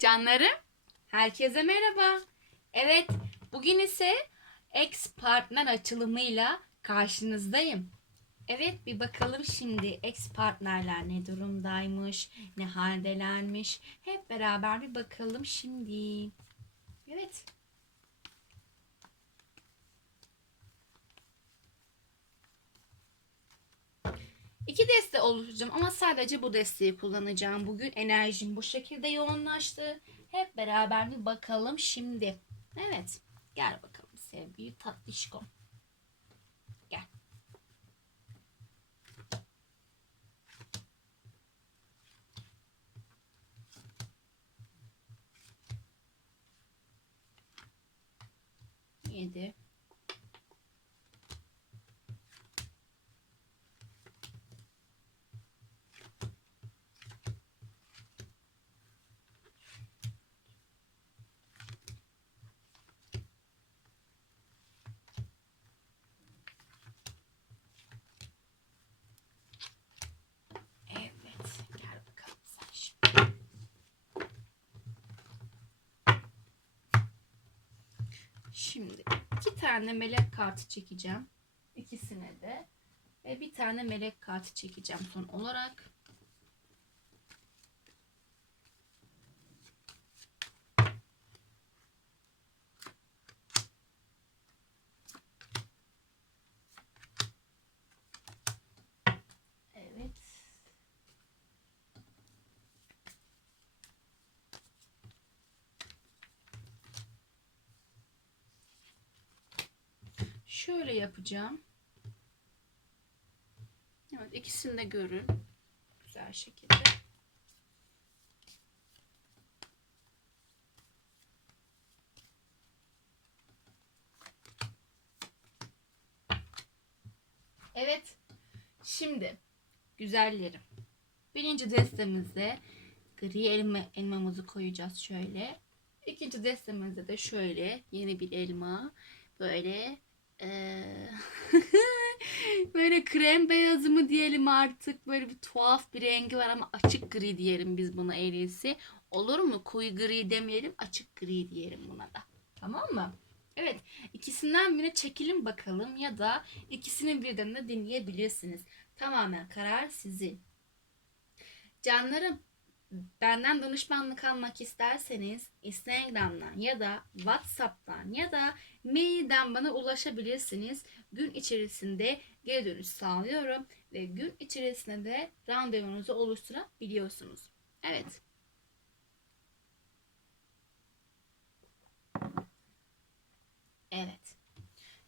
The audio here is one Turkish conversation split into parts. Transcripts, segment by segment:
Canlarım, herkese merhaba. Evet, bugün ise ex partner açılımıyla karşınızdayım. Evet, bir bakalım şimdi ex partnerler ne durumdaymış, ne haldelermiş. Hep beraber bir bakalım şimdi. Evet. İki deste oluşturacağım ama sadece bu desteği kullanacağım. Bugün enerjim bu şekilde yoğunlaştı. Hep beraber bir bakalım şimdi. Evet. Gel bakalım sevgili tatlışkom. Gel. Yedi. Evet. Gel bakalım sen şimdi. Şimdi iki tane melek kartı çekeceğim. İkisine de. Ve bir tane melek kartı çekeceğim son olarak. Evet. Şöyle yapacağım. Evet ikisini de görün. Güzel şekilde. Evet. Şimdi güzellerim. Birinci destemizde gri elma, elmamızı koyacağız şöyle. İkinci destemizde de şöyle yeni bir elma. Böyle eee, böyle krem beyazı mı diyelim artık. Böyle bir tuhaf bir rengi var ama açık gri diyelim biz buna en iyisi. Olur mu? Koyu gri demeyelim açık gri diyelim buna da. Tamam mı? Evet ikisinden birine çekelim bakalım ya da ikisinin birden de dinleyebilirsiniz. Tamamen karar sizin. Canlarım benden danışmanlık almak isterseniz Instagram'dan ya da WhatsApp'tan ya da mailden bana ulaşabilirsiniz. Gün içerisinde geri dönüş sağlıyorum ve gün içerisinde de randevunuzu oluşturabiliyorsunuz. Evet. Evet.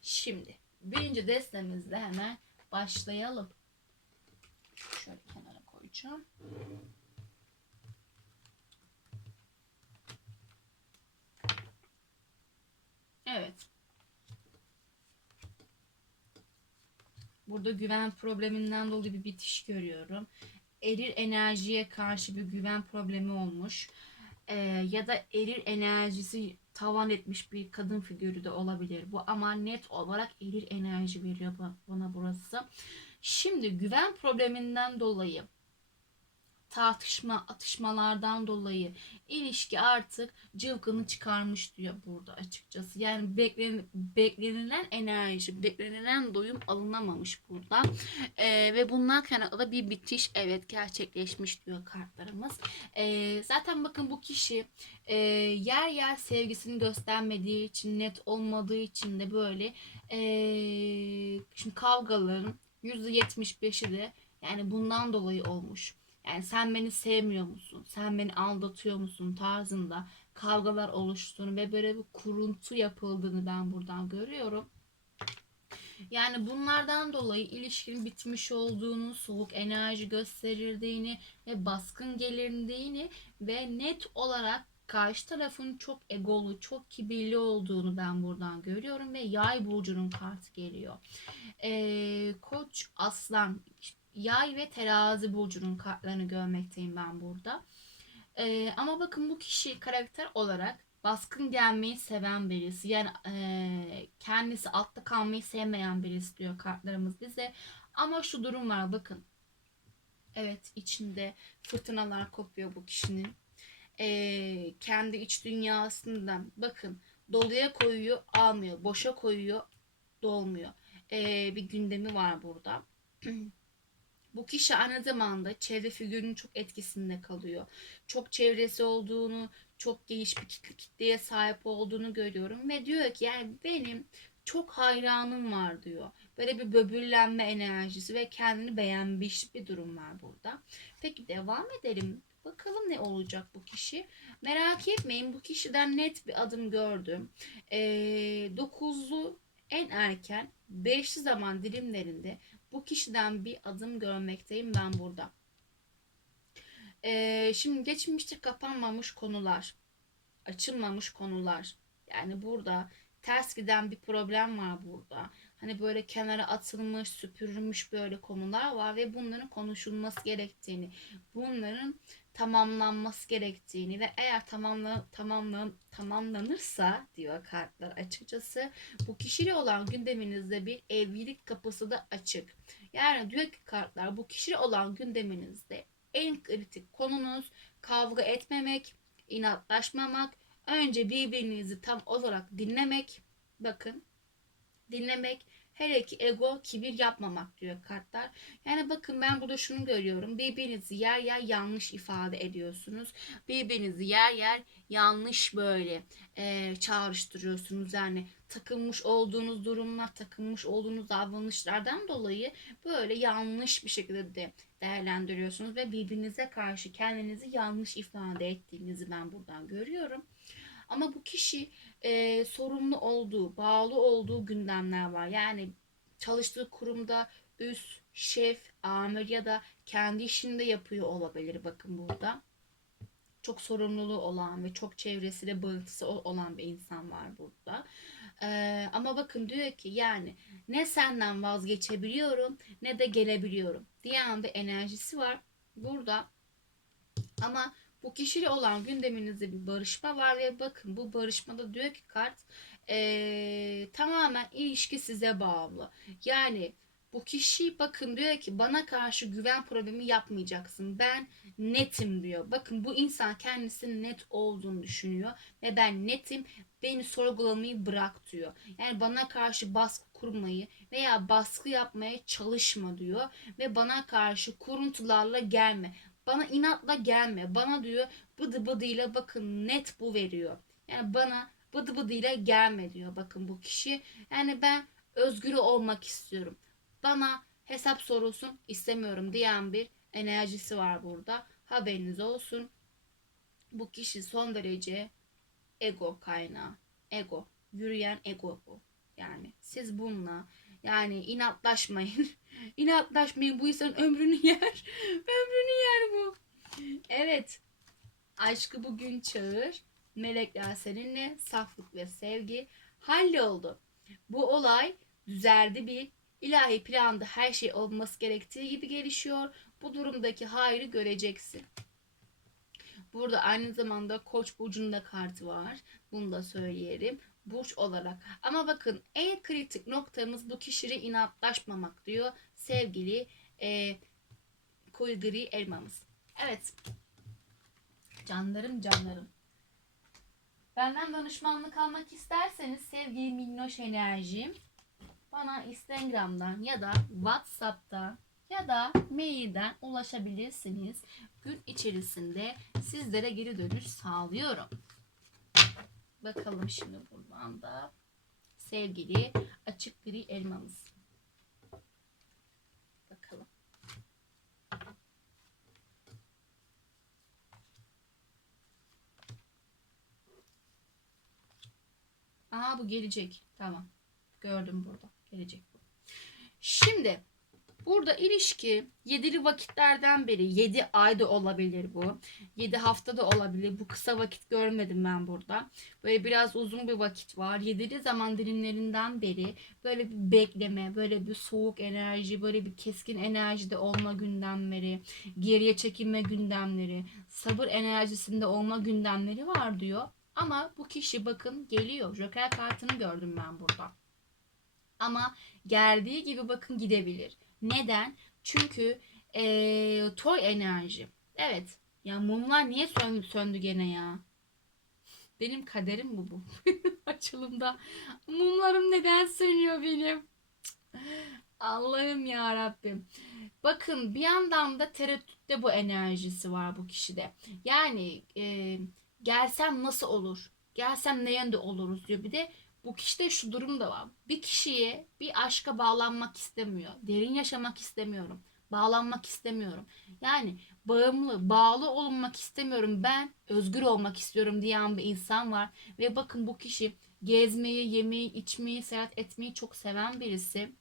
Şimdi birinci destemizle hemen başlayalım. Şöyle kenara koyacağım. Evet. Burada güven probleminden dolayı bir bitiş görüyorum. Eril enerjiye karşı bir güven problemi olmuş. Ee, ya da eril enerjisi tavan etmiş bir kadın figürü de olabilir bu. Ama net olarak eril enerji veriyor ba- bana burası. Şimdi güven probleminden dolayı tartışma, atışmalardan dolayı ilişki artık cıvkını çıkarmış diyor burada açıkçası. Yani beklenen, beklenilen enerji, beklenilen doyum alınamamış burada. Ee, ve bundan kaynaklı da bir bitiş evet gerçekleşmiş diyor kartlarımız. Ee, zaten bakın bu kişi e, yer yer sevgisini göstermediği için, net olmadığı için de böyle e, şimdi kavgaların %75'i de yani bundan dolayı olmuş. Yani sen beni sevmiyor musun? Sen beni aldatıyor musun? tarzında kavgalar oluştuğunu ve böyle bir kuruntu yapıldığını ben buradan görüyorum. Yani bunlardan dolayı ilişkinin bitmiş olduğunu, soğuk enerji gösterildiğini ve baskın gelindiğini ve net olarak karşı tarafın çok egolu, çok kibirli olduğunu ben buradan görüyorum ve yay burcunun kartı geliyor. Ee, Koç, Aslan, Yay ve Terazi burcunun kartlarını görmekteyim ben burada. Ee, ama bakın bu kişi karakter olarak baskın gelmeyi seven birisi. Yani e, kendisi altta kalmayı sevmeyen birisi diyor kartlarımız bize. Ama şu durum var bakın. Evet içinde fırtınalar kopuyor bu kişinin. e, kendi iç dünyasından bakın doluya koyuyor almıyor. Boşa koyuyor dolmuyor. E, bir gündemi var burada. Bu kişi aynı zamanda çevre figürünün çok etkisinde kalıyor. Çok çevresi olduğunu, çok geniş bir kitle, kitleye sahip olduğunu görüyorum. Ve diyor ki yani benim çok hayranım var diyor. Böyle bir böbürlenme enerjisi ve kendini beğenmiş bir durum var burada. Peki devam edelim. Bakalım ne olacak bu kişi. Merak etmeyin bu kişiden net bir adım gördüm. Ee, dokuzlu en erken 5 zaman dilimlerinde bu kişiden bir adım görmekteyim ben burada. Ee, şimdi geçmişte kapanmamış konular, açılmamış konular. Yani burada ters giden bir problem var burada. Hani böyle kenara atılmış, süpürülmüş böyle konular var ve bunların konuşulması gerektiğini, bunların tamamlanması gerektiğini ve eğer tamamlan, tamamlan, tamamlanırsa diyor kartlar açıkçası bu kişiyle olan gündeminizde bir evlilik kapısı da açık. Yani diyor ki kartlar bu kişiyle olan gündeminizde en kritik konunuz kavga etmemek, inatlaşmamak, önce birbirinizi tam olarak dinlemek. Bakın dinlemek Hele ki ego, kibir yapmamak diyor kartlar. Yani bakın ben burada şunu görüyorum. Birbirinizi yer yer yanlış ifade ediyorsunuz. Birbirinizi yer yer yanlış böyle e, çağrıştırıyorsunuz. Yani takılmış olduğunuz durumlar, takılmış olduğunuz davranışlardan dolayı böyle yanlış bir şekilde de değerlendiriyorsunuz ve birbirinize karşı kendinizi yanlış ifade ettiğinizi ben buradan görüyorum. Ama bu kişi e, sorumlu olduğu, bağlı olduğu gündemler var. Yani çalıştığı kurumda üst, şef, amir ya da kendi işinde yapıyor olabilir bakın burada. Çok sorumluluğu olan ve çok çevresiyle bağıntısı olan bir insan var burada. Ee, ama bakın diyor ki yani ne senden vazgeçebiliyorum ne de gelebiliyorum diyen bir enerjisi var burada. Ama bu kişiyle olan gündeminizde bir barışma var ve bakın bu barışmada diyor ki kart ee, tamamen ilişki size bağlı. Yani bu kişi bakın diyor ki bana karşı güven problemi yapmayacaksın. Ben netim diyor. Bakın bu insan kendisinin net olduğunu düşünüyor ve ben netim beni sorgulamayı bırak diyor. Yani bana karşı baskı kurmayı veya baskı yapmaya çalışma diyor ve bana karşı kuruntularla gelme. Bana inatla gelme. Bana diyor bıdı bıdıyla bakın net bu veriyor. Yani bana bıdı bıdıyla gelme diyor bakın bu kişi. Yani ben özgür olmak istiyorum. Bana hesap sorulsun istemiyorum diyen bir enerjisi var burada. Haberiniz olsun. Bu kişi son derece ego kaynağı. Ego. Yürüyen ego bu. Yani siz bununla yani inatlaşmayın. inatlaşmayın. Bu insan ömrünü yer. ömrünü yer bu. Evet. Aşkı bugün çağır. Melekler seninle saflık ve sevgi halloldu. Bu olay düzeldi bir ilahi planda her şey olması gerektiği gibi gelişiyor. Bu durumdaki hayrı göreceksin. Burada aynı zamanda Koç burcunda kartı var. Bunu da söyleyelim. Burç olarak. Ama bakın en kritik noktamız bu kişiyle inatlaşmamak diyor sevgili e, koyu gri elmamız. Evet. Canlarım canlarım. Benden danışmanlık almak isterseniz sevgili minnoş enerjim bana Instagram'dan ya da WhatsApp'tan ya da mailden ulaşabilirsiniz. Gün içerisinde sizlere geri dönüş sağlıyorum. Bakalım şimdi buradan da sevgili açık gri elmamız. Bakalım. Aa bu gelecek. Tamam. Gördüm burada. Gelecek bu. Şimdi burada ilişki yedili vakitlerden beri 7 ayda olabilir bu. 7 haftada olabilir. Bu kısa vakit görmedim ben burada. Böyle biraz uzun bir vakit var. Yedili zaman dilimlerinden beri böyle bir bekleme, böyle bir soğuk enerji, böyle bir keskin enerjide olma gündemleri, geriye çekilme gündemleri, sabır enerjisinde olma gündemleri var diyor. Ama bu kişi bakın geliyor. Joker kartını gördüm ben burada. Ama geldiği gibi bakın gidebilir. Neden? Çünkü ee, toy enerji. Evet Ya mumlar niye söndü, söndü gene ya? Benim kaderim bu bu. Açılımda mumlarım neden sönüyor benim? Allah'ım ya Rabbim. Bakın bir yandan da tereddütte bu enerjisi var bu kişide. Yani e, gelsem nasıl olur? Gelsem ne yönde oluruz diyor. Bir de bu kişide şu durum da var. Bir kişiye bir aşka bağlanmak istemiyor. Derin yaşamak istemiyorum. Bağlanmak istemiyorum. Yani bağımlı, bağlı olunmak istemiyorum. Ben özgür olmak istiyorum diyen bir insan var. Ve bakın bu kişi gezmeyi, yemeği, içmeyi, seyahat etmeyi çok seven birisi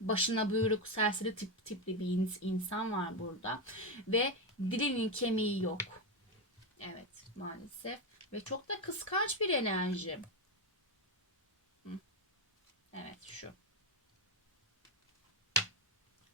başına buyruk serseri tip, tipli bir ins- insan var burada. Ve dilinin kemiği yok. Evet maalesef. Ve çok da kıskanç bir enerji. Evet şu.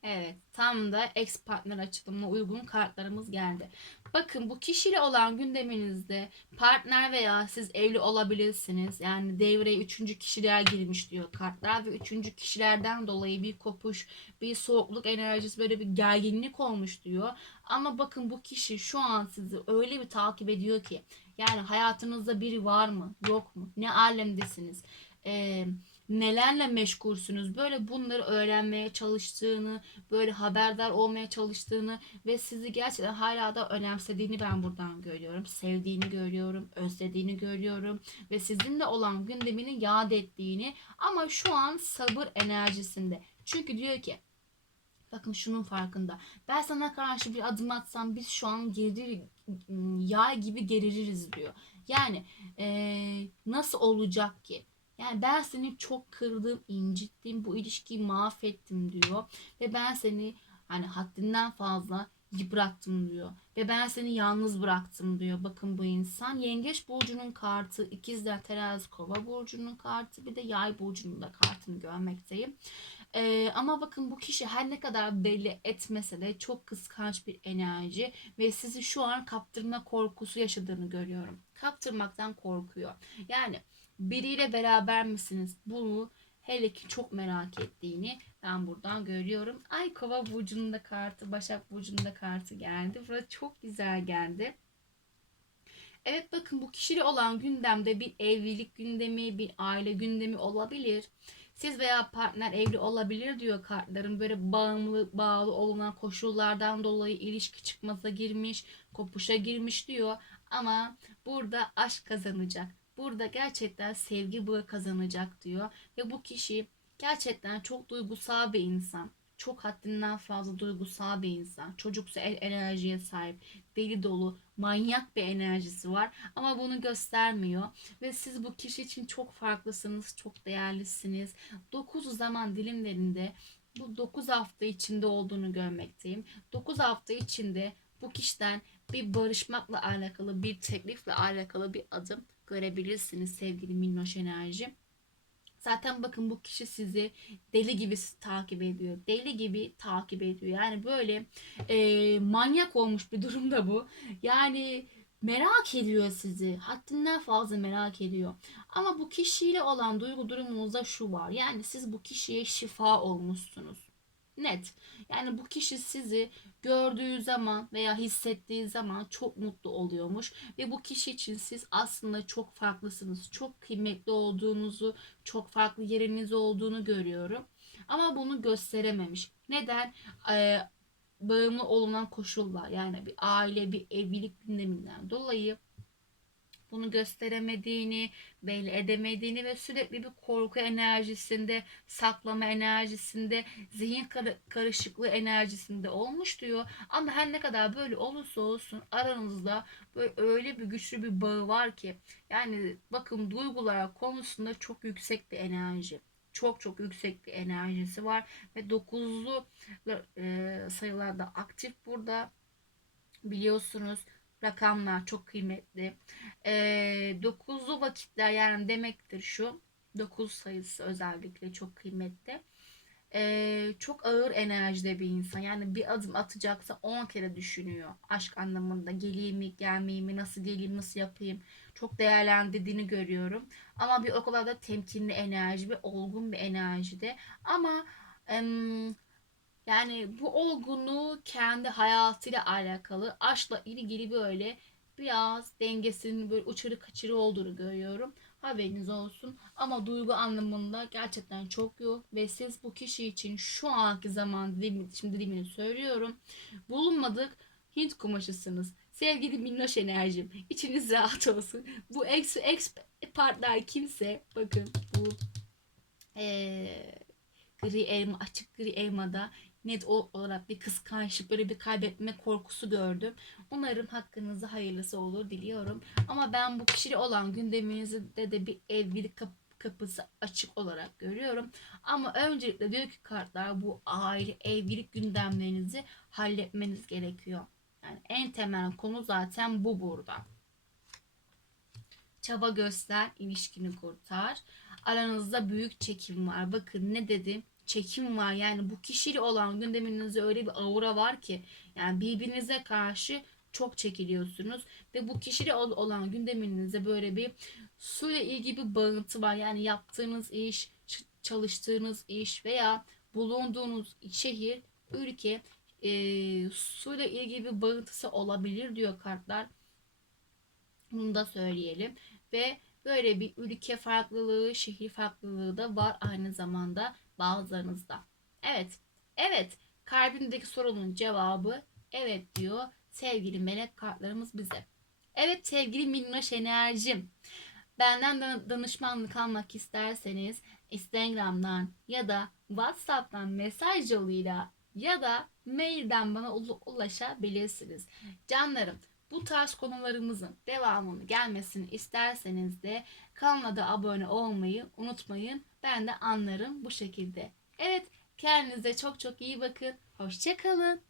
Evet tam da ex partner açılımına uygun kartlarımız geldi. Bakın bu kişiyle olan gündeminizde partner veya siz evli olabilirsiniz. Yani devreye üçüncü kişiler girmiş diyor kartlar ve üçüncü kişilerden dolayı bir kopuş, bir soğukluk enerjisi böyle bir gerginlik olmuş diyor. Ama bakın bu kişi şu an sizi öyle bir takip ediyor ki yani hayatınızda biri var mı yok mu ne alemdesiniz eee nelerle meşgulsünüz böyle bunları öğrenmeye çalıştığını böyle haberdar olmaya çalıştığını ve sizi gerçekten hala da önemsediğini ben buradan görüyorum sevdiğini görüyorum özlediğini görüyorum ve sizinle olan gündemini yad ettiğini ama şu an sabır enerjisinde çünkü diyor ki Bakın şunun farkında. Ben sana karşı bir adım atsam biz şu an geri yay gibi geriliriz diyor. Yani eee, nasıl olacak ki? Yani ben seni çok kırdım, incittim, bu ilişkiyi mahvettim diyor. Ve ben seni hani haddinden fazla yıprattım diyor. Ve ben seni yalnız bıraktım diyor. Bakın bu insan Yengeç burcunun kartı, ikizler terazi kova burcunun kartı, bir de yay burcunun da kartını görmekteyim. Ee, ama bakın bu kişi her ne kadar belli etmese de çok kıskanç bir enerji ve sizi şu an kaptırma korkusu yaşadığını görüyorum. Kaptırmaktan korkuyor. Yani biriyle beraber misiniz? Bunu hele ki çok merak ettiğini ben buradan görüyorum. Ay kova burcunun da kartı, başak burcunun da kartı geldi. Burası çok güzel geldi. Evet bakın bu kişiyle olan gündemde bir evlilik gündemi, bir aile gündemi olabilir. Siz veya partner evli olabilir diyor kartların. Böyle bağımlı, bağlı olunan koşullardan dolayı ilişki çıkmaza girmiş, kopuşa girmiş diyor. Ama burada aşk kazanacak. Burada gerçekten sevgi bağı kazanacak diyor. Ve bu kişi gerçekten çok duygusal bir insan. Çok haddinden fazla duygusal bir insan. Çocuksu enerjiye sahip. Deli dolu, manyak bir enerjisi var. Ama bunu göstermiyor. Ve siz bu kişi için çok farklısınız. Çok değerlisiniz. 9 zaman dilimlerinde bu 9 hafta içinde olduğunu görmekteyim. 9 hafta içinde bu kişiden bir barışmakla alakalı, bir teklifle alakalı bir adım görebilirsiniz sevgili minnoş enerji. Zaten bakın bu kişi sizi deli gibi takip ediyor. Deli gibi takip ediyor. Yani böyle e, manyak olmuş bir durumda bu. Yani merak ediyor sizi. Haddinden fazla merak ediyor. Ama bu kişiyle olan duygu durumunuzda şu var. Yani siz bu kişiye şifa olmuşsunuz. Net. Yani bu kişi sizi gördüğü zaman veya hissettiği zaman çok mutlu oluyormuş ve bu kişi için siz aslında çok farklısınız. Çok kıymetli olduğunuzu, çok farklı yeriniz olduğunu görüyorum. Ama bunu gösterememiş. Neden? Ee, bağımlı olunan koşullar yani bir aile, bir evlilik gündeminden dolayı bunu gösteremediğini, belli edemediğini ve sürekli bir korku enerjisinde, saklama enerjisinde, zihin karışıklığı enerjisinde olmuş diyor. Ama her ne kadar böyle olursa olsun aranızda böyle öyle bir güçlü bir bağı var ki yani bakın duygular konusunda çok yüksek bir enerji çok çok yüksek bir enerjisi var ve dokuzlu e, sayılarda aktif burada biliyorsunuz rakamlar çok kıymetli. E, dokuzlu vakitler yani demektir şu. Dokuz sayısı özellikle çok kıymetli. E, çok ağır enerjide bir insan. Yani bir adım atacaksa 10 kere düşünüyor. Aşk anlamında geleyim mi, gelmeyeyim mi, nasıl geleyim, nasıl yapayım. Çok değerlendirdiğini görüyorum. Ama bir o kadar da temkinli enerji ve olgun bir enerjide. Ama em, Yani bu olgunluğu kendi hayatıyla alakalı, aşkla ilgili böyle biraz dengesinin böyle uçarı kaçırı olduğunu görüyorum. Haberiniz olsun. Ama duygu anlamında gerçekten çok yoğun ve siz bu kişi için şu anki zaman dilimi, şimdi dilimini söylüyorum. Bulunmadık Hint kumaşısınız. Sevgili minnoş enerjim. içiniz rahat olsun. Bu ex, ex partner kimse bakın bu eee, gri elma açık gri elmada net olarak bir kıskançlık böyle bir kaybetme korkusu gördüm. Umarım hakkınızda hayırlısı olur diliyorum. Ama ben bu kişiyle olan gündeminizde de bir evlilik kap- kapısı açık olarak görüyorum. Ama öncelikle diyor ki kartlar bu aile evlilik gündemlerinizi halletmeniz gerekiyor. Yani en temel konu zaten bu burada. Çaba göster, ilişkini kurtar. Aranızda büyük çekim var. Bakın ne dedim? Çekim var. Yani bu kişiyle olan gündeminizde öyle bir aura var ki yani birbirinize karşı çok çekiliyorsunuz ve bu kişiyle ol- olan gündeminizde böyle bir suyla ilgili bir bağıntı var. Yani yaptığınız iş, çalıştığınız iş veya bulunduğunuz şehir, ülke e, suyla ilgili bir bağıntısı olabilir diyor kartlar. Bunu da söyleyelim. Ve böyle bir ülke farklılığı, şehir farklılığı da var aynı zamanda bazılarınızda. Evet, evet. Kalbindeki sorunun cevabı evet diyor sevgili melek kartlarımız bize. Evet sevgili minnoş enerjim. Benden da- danışmanlık almak isterseniz Instagram'dan ya da WhatsApp'tan mesaj yoluyla ya da mailden bana ulaşabilirsiniz. Canlarım bu tarz konularımızın devamını gelmesini isterseniz de kanala da abone olmayı unutmayın. Ben de anlarım bu şekilde. Evet kendinize çok çok iyi bakın. Hoşçakalın.